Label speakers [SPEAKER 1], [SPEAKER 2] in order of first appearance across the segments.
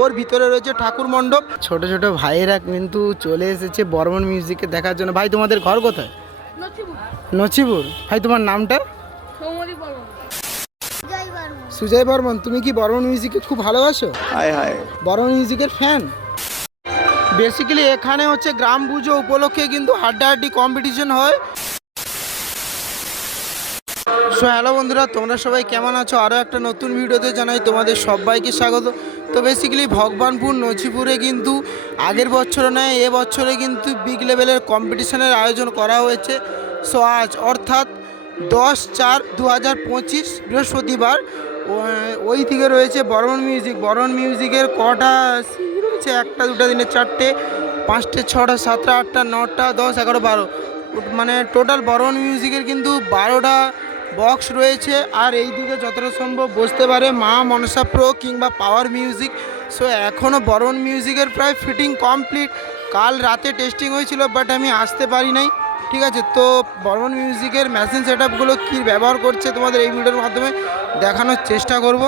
[SPEAKER 1] ওর ভিতরে রয়েছে ঠাকুর মণ্ডপ। ছোট ছোট ভাইয়েরা কিন্তু চলে এসেছে বর্মন মিউজিকে দেখার জন্য। ভাই তোমাদের ঘর কোথায়? নচিপুর ভাই তোমার নামটা? সুজয় বর্মন। তুমি কি বর্মন মিউজিকে খুব ভালোবাসো?
[SPEAKER 2] হায় হায়।
[SPEAKER 1] বর্মন মিউজিকের ফ্যান বেসিক্যালি এখানে হচ্ছে গ্রাম পুজো উপলক্ষে কিন্তু হাড্ডাহাড্ডি কম্পিটিশন হয়। সো হ্যালো বন্ধুরা, তোমরা সবাই কেমন আছো? আরও একটা নতুন ভিডিওতে জানাই তোমাদের সবাইকে স্বাগত। তো বেসিক্যালি ভগবানপুর নচিপুরে কিন্তু আগের বছর নয়, এ বছরে কিন্তু বিগ লেভেলের কম্পিটিশনের আয়োজন করা হয়েছে। সো আজ অর্থাৎ দশ চার দু হাজার পঁচিশ বৃহস্পতিবার ওই থেকে রয়েছে বরণ মিউজিক বরণ মিউজিকের কটা রয়েছে? একটা, দুটা দিনে চারটে, পাঁচটে, ছটা, সাতটা, আটটা, নটা, দশ, এগারো, বারো। মানে টোটাল বরণ মিউজিকের কিন্তু বারোটা বক্স রয়েছে আর এই দিকে যতটা সম্ভব বসতে পারে মা মনসা প্রো কিংবা পাওয়ার মিউজিক। সো এখনও বরণ মিউজিকের প্রায় ফিটিং কমপ্লিট। কাল রাতে টেস্টিং হয়েছিল, বাট আমি আসতে পারি নাই। ঠিক আছে, তো বর্মন মিউজিকের মেশিন সেট আপগুলো কী ব্যবহার করছে তোমাদের এই ভিডিওর মাধ্যমে দেখানোর চেষ্টা করব।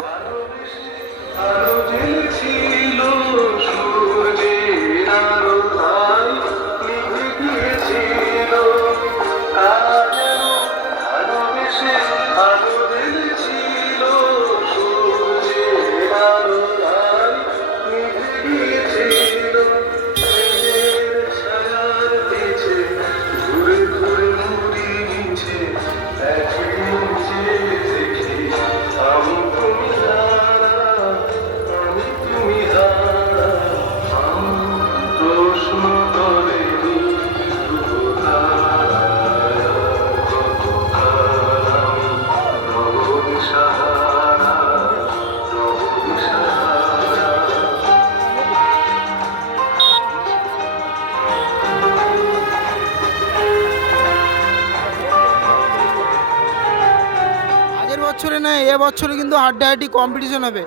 [SPEAKER 1] বছরে না এ বছরে কিন্তু হাড্ডাহাড্ডি কম্পিটিশন হবে।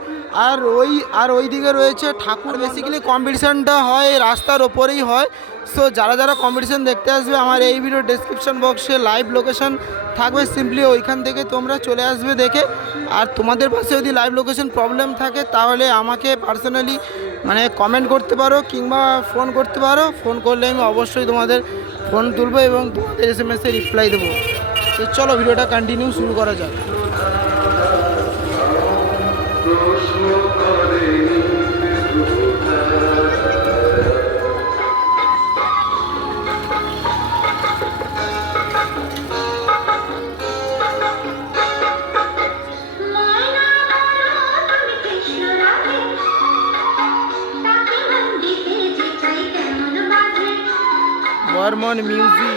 [SPEAKER 1] আর ওই আর ওই দিকে রয়েছে ঠাকুর। বেসিক্যালি কম্পিটিশানটা হয়, রাস্তার ওপরেই হয়। সো যারা যারা কম্পিটিশান দেখতে আসবে, আমার এই ভিডিও ডেসক্রিপশন বক্সে লাইভ লোকেশন থাকবে। সিম্পলি ওইখান থেকে তোমরা চলে আসবে দেখে। আর তোমাদের পাশে যদি লাইভ লোকেশন প্রবলেম থাকে, তাহলে আমাকে পার্সোনালি মানে কমেন্ট করতে পারো কিংবা ফোন করতে পারো। ফোন করলে আমি অবশ্যই তোমাদের ফোন তুলবো এবং তোমাদের এস এম এসে রিপ্লাই দেবো। তো চলো ভিডিওটা কন্টিনিউ শুরু করা যাক। বর্মন মিউজিক।